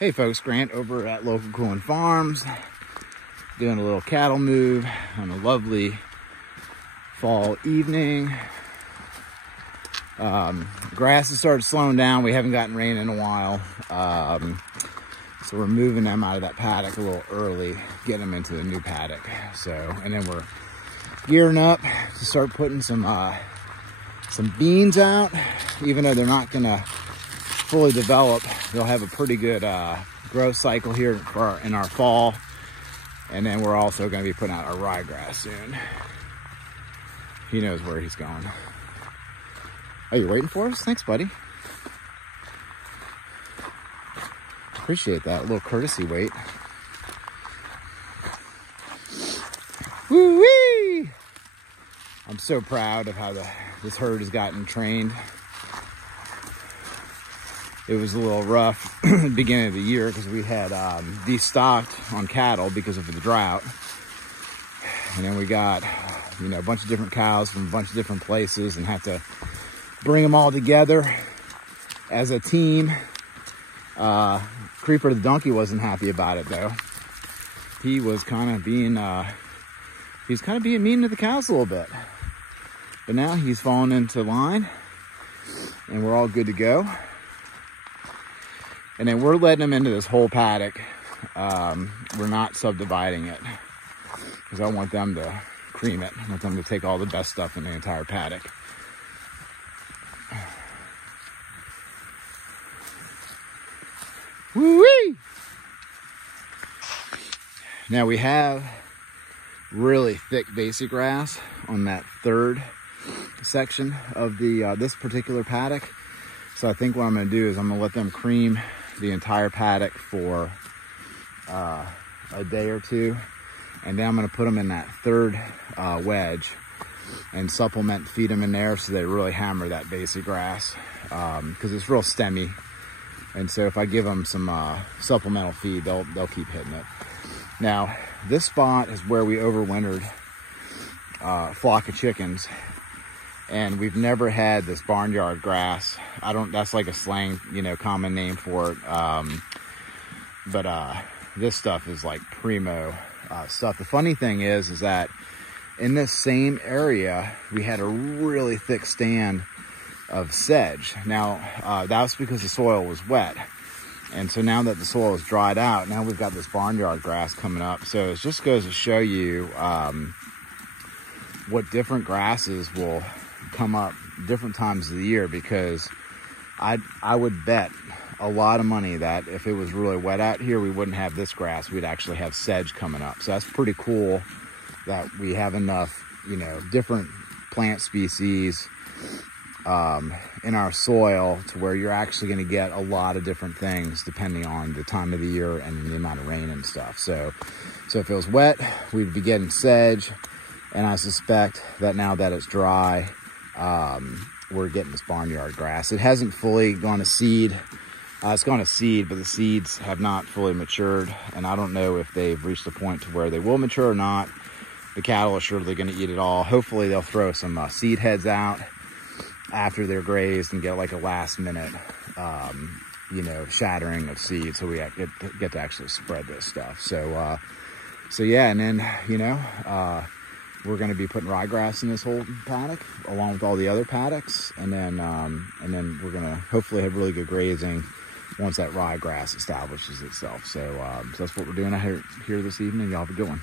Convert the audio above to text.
Hey folks, Grant over at Local Cooling Farms, doing a little cattle move on a lovely fall evening. Grass has started slowing down. We haven't gotten rain in a while. So we're moving them out of that paddock a little early, getting them into the new paddock. And then we're gearing up to start putting some beans out. Even though they're not gonna fully develop, they'll have a pretty good growth cycle here in our fall. And then we're also gonna be putting out our ryegrass soon. He knows where he's going. Oh, you're waiting for us? Thanks, buddy. Appreciate that little courtesy wait. Woo-wee! I'm so proud of how this herd has gotten trained. It was a little rough at the beginning of the year because we had destocked on cattle because of the drought. And then we got, a bunch of different cows from a bunch of different places and had to bring them all together as a team. Creeper the donkey wasn't happy about it though. He was kind of being mean to the cows a little bit. But now he's fallen into line and we're all good to go. And then we're letting them into this whole paddock. We're not subdividing it because I want them to cream it. I want them to take all the best stuff in the entire paddock. Woo-wee! Now we have really thick basic grass on that third section of the this particular paddock. So I think what I'm going to do is I'm going to let them cream the entire paddock for a day or two, and then I'm going to put them in that third wedge and feed them in there so they really hammer that basic grass because it's real stemmy. And so if I give them some supplemental feed, they'll keep hitting it. Now, this spot is where we overwintered a flock of chickens, and we've never had this barnyard grass. That's like a slang, common name for it. But this stuff is like primo stuff. The funny thing is that in this same area, we had a really thick stand of sedge. Now, that was because the soil was wet. And so now that the soil is dried out, now we've got this barnyard grass coming up. So it just goes to show you what different grasses will come up different times of the year, because I would bet a lot of money that if it was really wet out here, we wouldn't have this grass. We'd actually have sedge coming up. So that's pretty cool that we have enough, different plant species in our soil to where you're actually going to get a lot of different things depending on the time of the year and the amount of rain and stuff. So if it was wet, we'd be getting sedge, and I suspect that now that it's dry, we're getting this barnyard grass. It hasn't fully gone to seed. It's gone to seed, but the seeds have not fully matured, and I don't know if they've reached a point to where they will mature or not. The cattle are surely going to eat it all. Hopefully they'll throw some seed heads out after they're grazed and get like a last minute, shattering of seed, so we get to actually spread this stuff. So yeah, and then, we're going to be putting ryegrass in this whole paddock along with all the other paddocks. And then we're going to hopefully have really good grazing once that ryegrass establishes itself. So that's what we're doing out here this evening. Y'all have a good one.